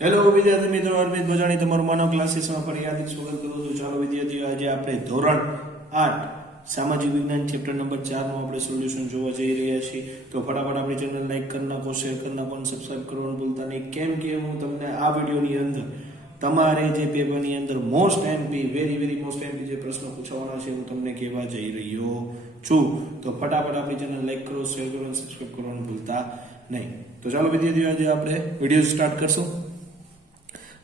Hello વિદ્યાર્થી મિત્રો અરવિંદ ભજાણી, તમારું માનવ ક્લાસીસમાં ફરી હાર્દિક સ્વાગત કરું છું. ચાલો વિદ્યાર્થીઓ આજે આપણે ધોરણ આઠ, સામાજિક વિજ્ઞાન ચેપ્ટર નંબર ચારનું આપણે સોલ્યુશન જોવા જઈ રહ્યા છીએ. તો ફટાફટ આપણી ચેનલ લાઈક કરી નાખો શેર કરી નાખો અને સબસ્ક્રાઈબ કરવાનું ભૂલતા નહીં. કેમ કે હું તમને આ વિડીયોની અંદર, તમારે જે પેપરની અંદર most imp very very most imp જે પ્રશ્નો પૂછવાના છે, હું તમને કહેવા જઈ રહ્યો છું. તો ફટાફટ આપણી ચેનલ લાઈક કરો શેર કરો અને સબસ્ક્રાઈબ કરવાનું ભૂલતા નહીં. તો ચાલો વિદ્યાર્થીઓ આજે આપણે વીડિયો સ્ટાર્ટ કરશું.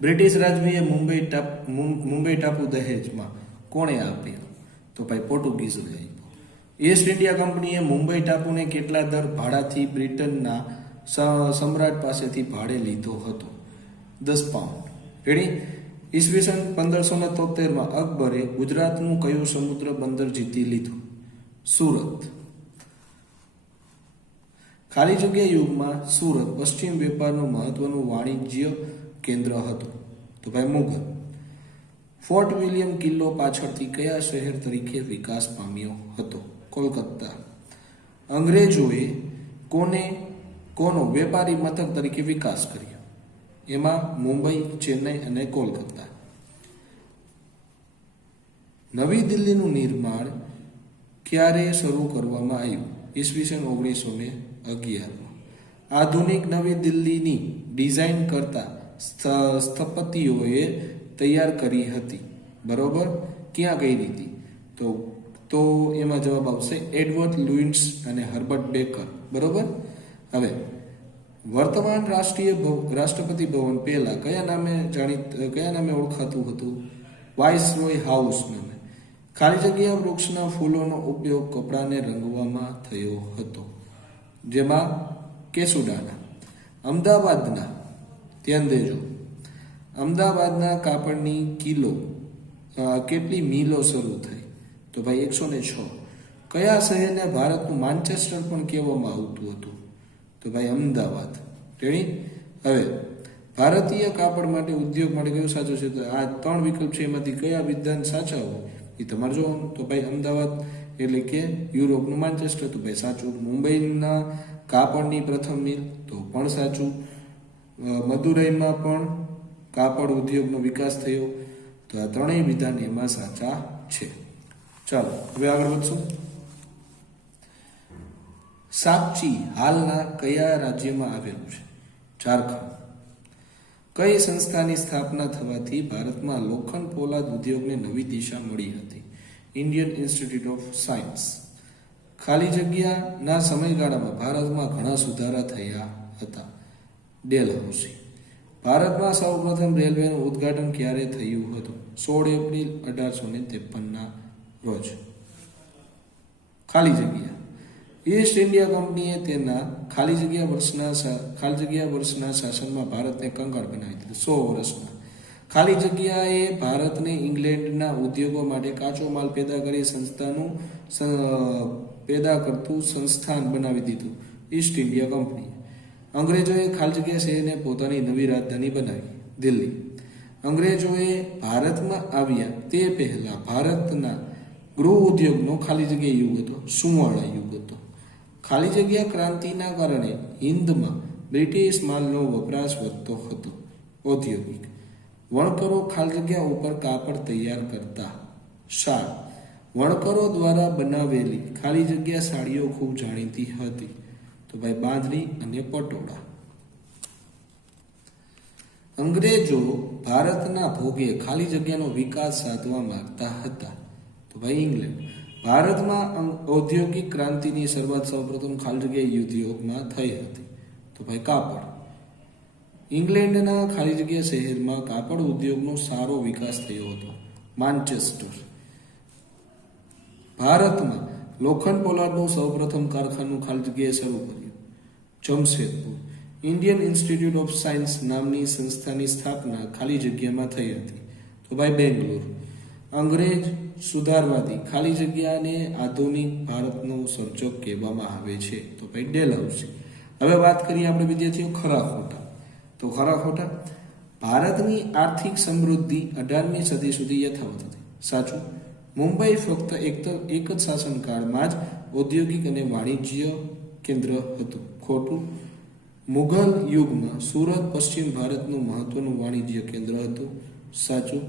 બ્રિટિશ રાજવીએ મુંબઈ ટાપ મુંબઈ ટાપુ દહેજમાં કોણે આપ્યા? તો ભાઈ પોર્ટુગીઝે આપ્યો. ઈસ્ટ ઇન્ડિયા કંપનીએ મુંબઈ ટાપુને કેટલા દર ભાડાથી બ્રિટનના સમ્રાટ પાસેથી ભાડે લીધો હતો? દસ પાઉન્ડ. રેડી ઈસવીસન પંદરસો ને તોતેરમાં અકબરે ગુજરાતનું કયું સમુદ્ર બંદર જીતી લીધું? સુરત. ખાલી જગ્યા યુગમાં સુરત પશ્ચિમ વેપારનું મહત્વનું વાણિજ્ય કેન્દ્ર હતું. તો ભાઈ મુગલ. ફોર્ટ વિલિયમ કિલ્લો પાછળથી કયા શહેર તરીકે વિકાસ પામ્યો હતો? કોલકાતા. અંગ્રેજોએ કોને, કોનો વેપારી મથક તરીકે વિકાસ કર્યો? એમાં મુંબઈ, ચેન્નઈ અને કોલકાતા. નવી દિલ્હીનું નિર્માણ ક્યારે શરૂ કરવામાં આવ્યું? ઈસવીસન ઓગણીસો ને અગિયારમાં. આધુનિક નવી દિલ્હીની ડિઝાઇન કરતા સ્થપતિઓએ તૈયાર કરી હતી. બરોબર? ક્યાં કઈ હતી? તો તો એમાં જવાબ આવશે એડવર્ડ લુઇન્સ અને હર્બર્ટ બેકર. બરોબર? હવે, વર્તમાન રાષ્ટ્રીય રાષ્ટ્રપતિ ભવન પહેલા કયા નામે જાણીત, કયા નામે ઓળખાતું હતું? વાઇસરોય હાઉસ નામે. ખાલી જગ્યા વૃક્ષના ફૂલોનો ઉપયોગ કપડાને રંગવામાં થયો હતો. જેમાં કેસુડાના, અમદાવાદના ધ્યાન દેજો. અમદાવાદના કાપડની કિલો કેટલી મિલો શરૂ થઈ? તો ભાઈ એકસો ને છ. કયા શહેરને ભારતનું માન્ચેસ્ટર પણ કહેવામાં આવતું હતું? તો ભાઈ અમદાવાદ. તેણી હવે, ભારતીય કાપડ માટે ઉદ્યોગ માટે કયું સાચું છે? તો આ ત્રણ વિકલ્પ છે, એમાંથી કયા વિધાન સાચા હોય એ તમારે જોવાનું. તો ભાઈ અમદાવાદ એટલે કે યુરોપનું માન્ચેસ્ટર. તો ભાઈ સાચું. મુંબઈના કાપડની પ્રથમ મિલ તો પણ સાચું. મદુરાઈમાં પણ કાપડ ઉદ્યોગનો વિકાસ થયો. તો આ ત્રણેય વિધાન એમાં સાચા છે. ચાલો, હવે આગળ વધશું. સાપચી હાલના કયા રાજ્યમાં આવેલું છે? ઝારખંડ. કઈ સંસ્થાની સ્થાપના થવાથી ભારતમાં લોખંડ પોલાદ ઉદ્યોગને નવી દિશા મળી હતી? Indian institute of science. ખાલી જગ્યાના સમયગાળામાં ભારતમાં ઘણા સુધારા થયા હતા. ડેલહાઉસી ભારતમાં સૌપ્રથમ રેલવેનું ઉદ્ઘાટન ક્યારે થયું હતું? સોળ એપ્રિલ અઢારસો ને ત્રેપનના રોજ. ખાલી જગ્યા. ઈસ્ટ ઇન્ડિયા કંપનીએ તેના ખાલી જગ્યા વર્ષના ખાલી જગ્યા વર્ષના શાસનમાં ભારતને કંગાળ બનાવી દીધું, સો વર્ષના ખાલી જગ્યાએ ભારતને ઇંગ્લેન્ડના ઉદ્યોગો માટે કાચો માલ પેદા કરી સંસ્થાનું પેદા કરતું સંસ્થાન બનાવી દીધું ઈસ્ટ ઇન્ડિયા કંપની અંગ્રેજોએ ખાલી જગ્યા શહેરને પોતાની નવી રાજધાની બનાવી, દિલ્હી. અંગ્રેજોએ ભારતમાં આવ્યા તે પહેલાં ભારતના ગૃહ ઉદ્યોગનો ખાલી જગ્યા યુગ હતો, સુવર્ણ યુગ હતો. ખાલી જગ્યા ક્રાંતિના કારણે હિન્દમાં બ્રિટિશ માલનો વપરાશ વધતો હતો, ઔદ્યોગિક. વણકરો ખાલી જગ્યા ઉપર કાપડ તૈયાર કરતા. શાળ. વણકરો દ્વારા બનાવેલી ખાલી જગ્યા સાડીઓ ખૂબ જાણીતી હતી. તો ભાઈ બાંધણી અને પટોળા. અંગ્રેજો ભારતના ભોગે ખાલી જગ્યાનો વિકાસ સાધવા માંગતા હતા. તો ભાઈ ઇંગ્લેન્ડ, ભારતમાં ઔદ્યોગિક ક્રાંતિની શરૂઆત સૌપ્રથમ ખાલી જગ્યા ઉદ્યોગમાં થઈ હતી. તો ભાઈ કાપડ. ઇંગ્લેન્ડના ખાલી જગ્યા શહેરમાં કાપડ ઉદ્યોગનો સારો વિકાસ થયો હતો. માન્ચેસ્ટર. ભારતમાં લોખંડ પોલાદનું સૌપ્રથમ કારખાનું ખાલી જગ્યાએ શરૂ કર્યું. Jamshedpur. Indian institute of science નામની સંસ્થાની સ્થાપના ખાલી જગ્યામાં થઈ હતી. તો ભાઈ બેંગ્લોર. અંગ્રેજ સુધારવાદી ખાલી જગ્યાને આધુનિક ભારતનો સર્જક કહેવામાં આવે છે. તો ભાઈ ડેલહાઉસી હવે વાત કરીએ આપણે વિદ્યાર્થીઓ ખરા ખોટા. તો ખરા ખોટા, ભારતની આર્થિક સમૃદ્ધિ અઢારમી સદી સુધી યથાવત હતી. સાચું? મુંબઈ ફક્ત એક તો- એક જ શાસનકાળમાં જ ઔદ્યોગિક અને વાણિજ્ય કેન્દ્ર હતું. ખોટું? મુઘલ યુગમાં સુરત, પશ્ચિમ ભારતનું મહત્વનું વાણિજ્ય કેન્દ્ર હતું. સાચું?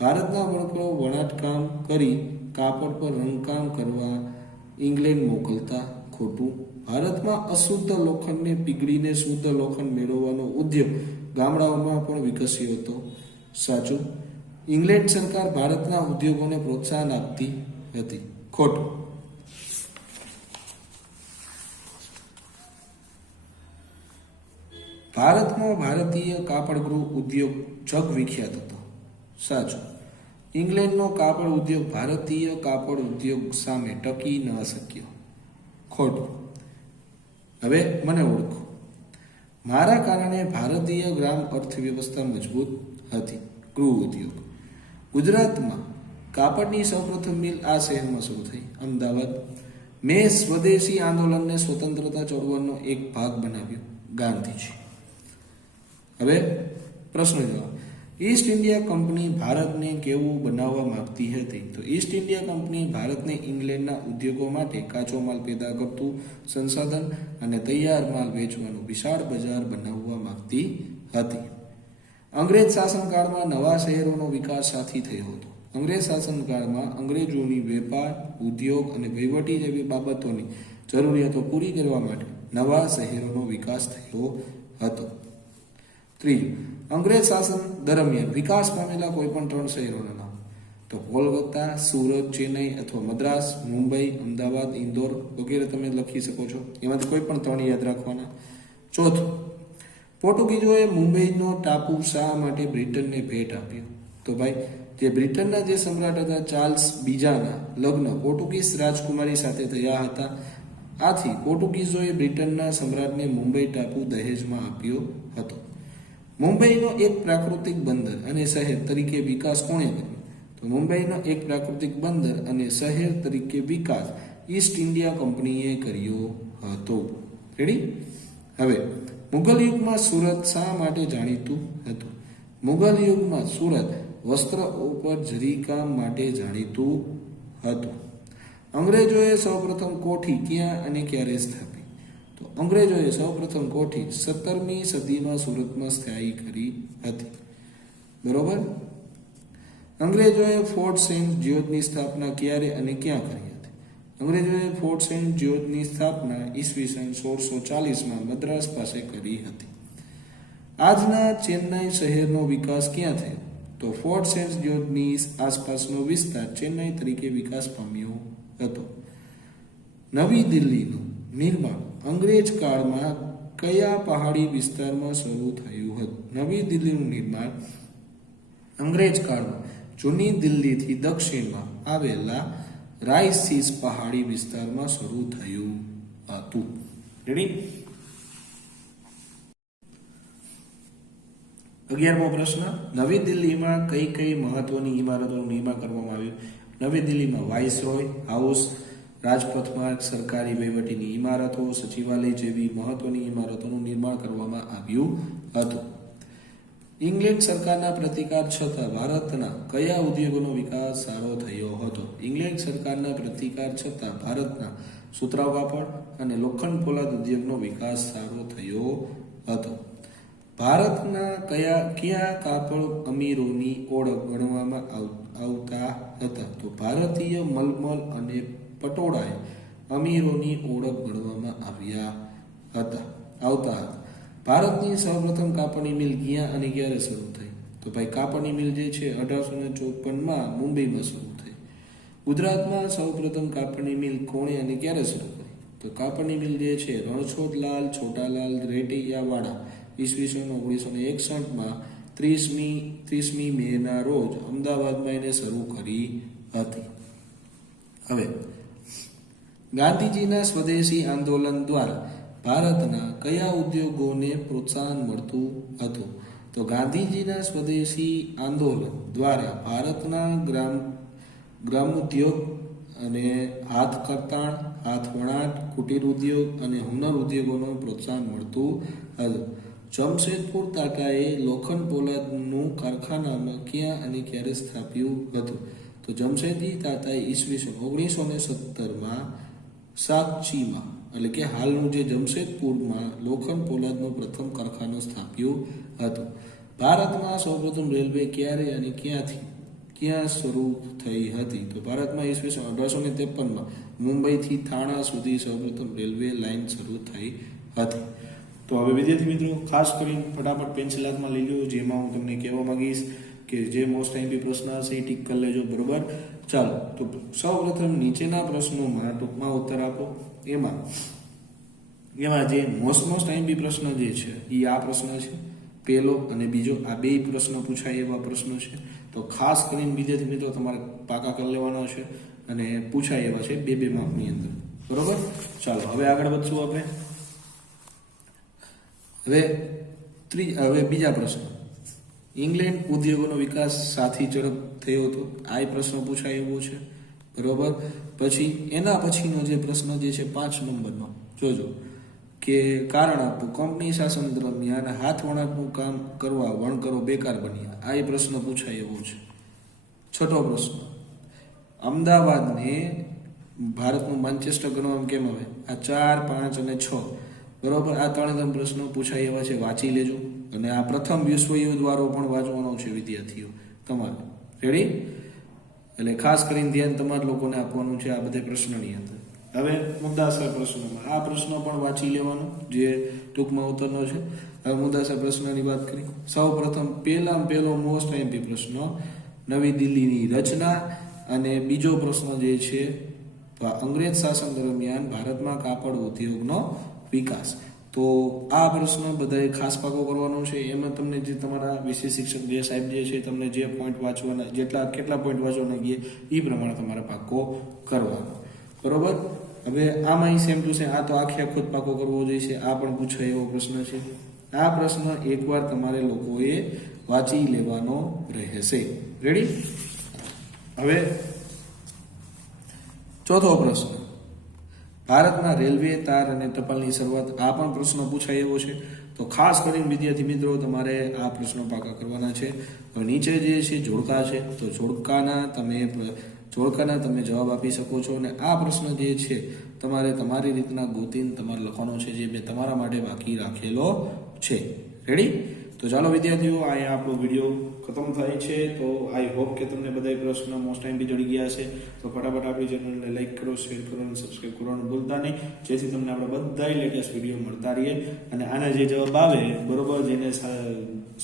ભારતના વણકરો વણાટકામ કરી કાપડ પર રંગકામ કરવા ઇંગ્લેન્ડ મોકલતા. ખોટું? ભારતમાં અશુદ્ધ લોખંડને પીગળીને શુદ્ધ લોખંડ મેળવવાનો ઉદ્યોગ ગામડાઓમાં પણ વિકસ્યો હતો. સાચું? ઇંગ્લેન્ડ સરકાર ભારતના ઉદ્યોગોને પ્રોત્સાહન આપતી હતી. ખોટું? ભારતમાં ભારતીય કાપડ ગૃહ ઉદ્યોગ જગ વિખ્યાત હતો. સાચું. ઇંગ્લેન્ડનો કાપડ ઉદ્યોગ ભારતીય કાપડ ઉદ્યોગ સામે ટકી ન શક્યો. ખોટું. હવે મને ઓળખો. મારા કારણે ભારતીય ગ્રામ અર્થવ્યવસ્થા મજબૂત હતી. ગૃહ ઉદ્યોગ. ગુજરાતમાં કાપડની સૌપ્રથમ મિલ આ શહેરમાં શરૂ થઈ. અમદાવાદ. મેં સ્વદેશી આંદોલનને સ્વતંત્રતા ચળવળનો એક ભાગ બનાવ્યો. ગાંધીજી. હવે પ્રશ્ન જવાબ. ઈસ્ટ ઇન્ડિયા કંપની ભારતને કેવું બનાવવા માંગતી હતી? તો ઈસ્ટ ઇન્ડિયા કંપની ભારતને ઇંગ્લેન્ડના ઉદ્યોગો માટે કાચો માલ પેદા કરતું સંસાધન અને તૈયાર માલ વેચવાનું વિશાળ બજાર બનાવવા માંગતી હતી. અંગ્રેજ શાસનકાળમાં નવા શહેરોનો વિકાસ સાથી થયો હતો. અંગ્રેજ શાસનકાળમાં અંગ્રેજોની વેપાર, ઉદ્યોગ અને વહીવટી જેવી બાબતોની જરૂરિયાતો પૂરી કરવા માટે નવા શહેરોનો વિકાસ થયો હતો. ત્રીજું અંગ્રેજ શાસન દરમિયાન વિકાસ પામેલા કોઈ પણ ત્રણ શહેરોના નામ. તો કોલકાતા, સુરત, ચેન્નઈ અથવા મદ્રાસ, મુંબઈ, અમદાવાદ, ઇન્દોર વગેરે તમે લખી શકો છો. એમાંથી કોઈ પણ ત્રણ યાદ રાખવાના. ચોથું, પોર્ટુગીઝોએ મુંબઈનો ટાપુ શા માટે બ્રિટનને ભેટ આપ્યો? તો ભાઈ, જે બ્રિટનના જે સમ્રાટ હતા ચાર્લ્સ બીજાના લગ્ન પોર્ટુગીઝ રાજકુમારી સાથે થયા હતા, આથી પોર્ટુગીઝોએ બ્રિટનના સમ્રાટને મુંબઈ ટાપુ દહેજમાં આપ્યો હતો. મુંબઈનો એક પ્રાકૃતિક બંદર અને શહેર તરીકે વિકાસ કોણે કર્યો? તો મુંબઈનો એક પ્રાકૃતિક બંદર અને શહેર તરીકે વિકાસ ઈસ્ટ ઇન્ડિયા કંપનીએ કર્યો હતો. રેડી હવે, મુઘલ યુગમાં સુરત શા માટે જાણીતું હતું? મુઘલ યુગમાં સુરત વસ્ત્ર ઉપર જરીકામ માટે જાણીતું હતું. અંગ્રેજોએ સૌપ્રથમ કોઠી ક્યાં અને ક્યારે સ્થાપી તો અંગ્રેજોએ સૌપ્રથમ કોઠી સત્તરમી સદીમાં સુરતમાં સ્થાયી કરી હતી. બરોબર? અંગ્રેજોએ ફોર્ટ સેન્ટ જ્યોર્જની સ્થાપના ક્યારે અને ક્યાં કરી હતી? અંગ્રેજોએ ફોર્ટ સેન્ટ જ્યોર્જની સ્થાપના ઈસવીસન સોળસો ચાલીસમાં મદ્રાસ પાસે કરી હતી. આજના ચેન્નઈ શહેરનો વિકાસ ક્યાં થયો? તો ફોર્ટ સેન્ટ જ્યોર્જની આસપાસનો વિસ્તાર ચેન્નઈ તરીકે વિકાસ પામ્યો હતો. નવી દિલ્હીનું નિર્માણ અંગ્રેજ કાળમાં કયા પહાડી વિસ્તારમાં શરૂ થયું હતું? નવી દિલ્હીનું નિર્માણ અંગ્રેજ કાળમાં. જૂની દિલ્હીથી દક્ષિણમાં આવેલા રાયસીસ પહાડી વિસ્તારમાં શરૂ થયું હતું. રેડી અગિયારમો પ્રશ્ન. નવી દિલ્હીમાં કઈ કઈ મહત્વની ઇમારતોનું નિર્માણ કરવામાં આવ્યું? નવી દિલ્હીમાં વાઇસરોય હાઉસ રાજપથ માર્ગ સરકારી વહીવટીની ઇમારતો, સચિવાલય જેવી મહત્વની ઇમારતોનું નિર્માણ કરવામાં આવ્યું હતું. ઇંગ્લેન્ડ સરકારના પ્રતિકાર છતાં ભારતના કયા ઉદ્યોગોનો વિકાસ સારો થયો હતો? ઇંગ્લેન્ડ સરકારના પ્રતિકાર છતાં ભારતના સુતરાઉ કાપડ અને લોખંડ પોલાદ ઉદ્યોગનો વિકાસ સારો થયો હતો. ભારતના કયા કયા કાપડ અમીરોની ઓળખ ગણવામાં આવ- આવતા હતા? તો ભારતીય મલમલ અને પટોળાએ અમીરોની ઓળખ ગણવામાં આવ્યા હતા. આવતા હતા ભારતની સૌપ્રથમ કાપડની મિલ ક્યાં અને ક્યારે શરૂ થઈ? તો ભાઈ, કાપડની મિલ જે છે, અઢારસો ને ચોપનમાં મુંબઈમાં શરૂ થઈ. ગુજરાતમાં સૌપ્રથમ કાપડની મિલ કોણે અને ક્યારે શરૂ કરી? તો કાપડની મિલ જે છે, રણછોડલાલ છોટાલાલ રેટિયાવાડા ઈસવીસન ઓગણીસો ને એકસઠમાં ત્રીસમી ત્રીસમી મેના રોજ અમદાવાદમાં એને શરૂ કરી હતી. હવે ગાંધીજીના સ્વદેશી આંદોલન દ્વારા ભારતના કયા ઉદ્યોગોને પ્રોત્સાહન મળતું હતું? તો ગાંધીજીના સ્વદેશી આંદોલન દ્વારા ભારતના ગ્રામ ગ્રામ ઉદ્યોગ અને હાથ કરતાણ, હાથ વણાટ, કુટીર ઉદ્યોગ અને હુનર ઉદ્યોગોનો પ્રોત્સાહન મળતું હતું. જમશેદપુર તાતાએ લોખંડ પોલાદનું કારખાનામાં ક્યાં અને ક્યારે સ્થાપ્યું હતું? તો જમશેદજી તાતાએ ઈસવીસન ઓગણીસો ને સત્તરમાં સાતચીમાં એટલે કે હાલનું જે જમશેદપુરમાં લોખંડ પોલાદનો પ્રથમ કારખાનો સ્થાપ્યો હતો. ભારતમાં સૌપ્રથમ રેલવે ક્યારે અને ક્યાંથી, ક્યાં શરૂ થઈ હતી? તો ભારતમાં ઈસવીસન, અઢારસો ને ત્રેપનમાં મુંબઈથી થાણા સુધી સૌપ્રથમ રેલવે લાઇન શરૂ થઈ હતી. તો હવે વિદ્યાર્થી મિત્રો, ખાસ કરીને ફટાફટ પેન્સિલ હાથમાં લઈ લો જેમાં હું તમને કહેવા માંગીશ કે જે મોસ્ટ ટાઈમ પ્રશ્ન હશે એ ટીક કરી લેજો, બરોબર? ચાલો, તો સૌપ્રથમ નીચેના પ્રશ્નોમાં ટૂંકમાં ઉત્તર આપો. એમાં એમાં જે મોસ્ટ મોસ્ટ બી પ્રશ્ન જે છે, એ આ પ્રશ્ન છે. પહેલો અને બીજો આ બે પ્રશ્ન પૂછાય એવા પ્રશ્નો છે. તો ખાસ કરીને વિદ્યાર્થી મિત્રો તમારે પાકા કરી લેવાના છે અને પૂછાય એવા છે બે બે માર્કની અંદર. બરોબર? ચાલો, હવે આગળ વધશું આપણે. હવે ત્રીજ હવે બીજા પ્રશ્ન. ઇંગ્લેન્ડ ઉદ્યોગોનો વિકાસ સાથી ઝડપ થયો હતો. આ પ્રશ્ન પૂછાય એવો છે. બરોબર? પછી, એના પછીનો જે પ્રશ્ન જે છે પાંચ નંબરનો. જોજો. કે કારણ આપવું કંપની શાસન દરમિયાન હાથ વણાટનું કામ કરવા વણકરો બેકાર બન્યા. આ પ્રશ્ન પૂછાય એવો છે. છઠ્ઠો પ્રશ્ન. અમદાવાદને ભારતનું માન્ચેસ્ટર ગણવામાં કેમ આવે આ ચાર, પાંચ અને છ. બરોબર? આ ત્રણ ત્રણ પ્રશ્નો પૂછાય એવા છે. વાંચી લેજો. અને આ પ્રથમ વિશ્વયુદ્ધ વાળો પણ વાંચવાનો છે વિદ્યાર્થીઓ. તમારે. રેડી એટલે ખાસ કરીને ધ્યાન તમારા લોકોને આપવાનું છે આ બધા પ્રશ્નની અંદર. હવે મુદ્દાસર પ્રશ્નોમાં. આ પ્રશ્નો પણ વાંચી લેવાનો, જે ટૂંકમાં ઉત્તરનો છે. હવે મુદ્દાસર પ્રશ્નની વાત કરી. સૌ પ્રથમ પહેલામાં પહેલો મોસ્ટ એમપી પ્રશ્ન. નવી દિલ્હીની રચના અને બીજો પ્રશ્ન જે છે અંગ્રેજ શાસન દરમિયાન ભારતમાં કાપડ ઉદ્યોગનો વિકાસ. તો આ પ્રશ્ન બધાએ ખાસ પાકો કરવાનો છે. એમાં તમને જે તમારા વિશેષ શિક્ષક જે સાહેબ જે છે, તમને જે પોઈન્ટ વાંચવાના, જેટલા, કેટલા પોઈન્ટ વાંચવાના ગયે એ પ્રમાણે તમારે પાકો કરવાનો. બરોબર? હવે આમાં સેમ ટુ સેમ આ તો આખે આખો જ પાકો કરવો જોઈએ આ પણ પૂછાય એવો પ્રશ્ન છે. આ પ્રશ્ન એકવાર તમારે લોકોએ વાંચી લેવાનો રહેશે. રેડી હવે ચોથો પ્રશ્ન. ભારતના રેલવે, તાર અને ટપાલની શરૂઆત આ પણ પ્રશ્ન પૂછાય એવો છે. તો ખાસ કરીને વિદ્યાર્થી મિત્રો, તમારે આ પ્રશ્નો પાકા કરવાના છે. નીચે જે છે, જોડકા છે. તો જોડકાના તમે જોડકાના તમે જવાબ આપી શકો છો. અને આ પ્રશ્ન જે છે, તમારે તમારી રીતના ગોતીને તમારે લખવાનો છે, જે મેં તમારા માટે બાકી રાખેલો છે. રેડી તો ચાલો વિદ્યાર્થીઓ અહીંયા આપણો વીડિયો ખતમ થાય છે. તો આઈ હોપ કે તમને બધા પ્રશ્ન મોસ્ટ ટાઈમ બી જડી ગયા છે તો ફટાફટ આપણી ચેનલને લાઈક કરો શેર કરો અને સબસ્ક્રાઈબ કરવાનું ભૂલતા નહીં. જેથી તમને આપણે બધા લેટેસ્ટ વીડિયો મળતા રહીએ. અને આના જે જવાબ આવે, બરોબર, જેને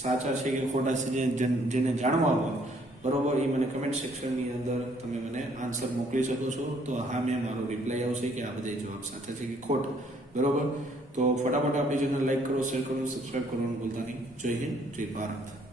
સાચા છે કે ખોટા છે જેને જાણવા હોય, બરોબર એ મને કમેન્ટ સેક્શનની અંદર તમે મને આન્સર મોકલી શકો છો. તો હા, મેં મારો રિપ્લાય આવશે કે આ બધા જવાબ સાચા છે કે ખોટા. બરોબર? તો ફટાફટ આપણી ચેનલ લાઈક કરો શેર કરો સબસ્ક્રાઈબ કરવાનું ભૂલતા નહીં. જય હિન્દ, જય ભારત.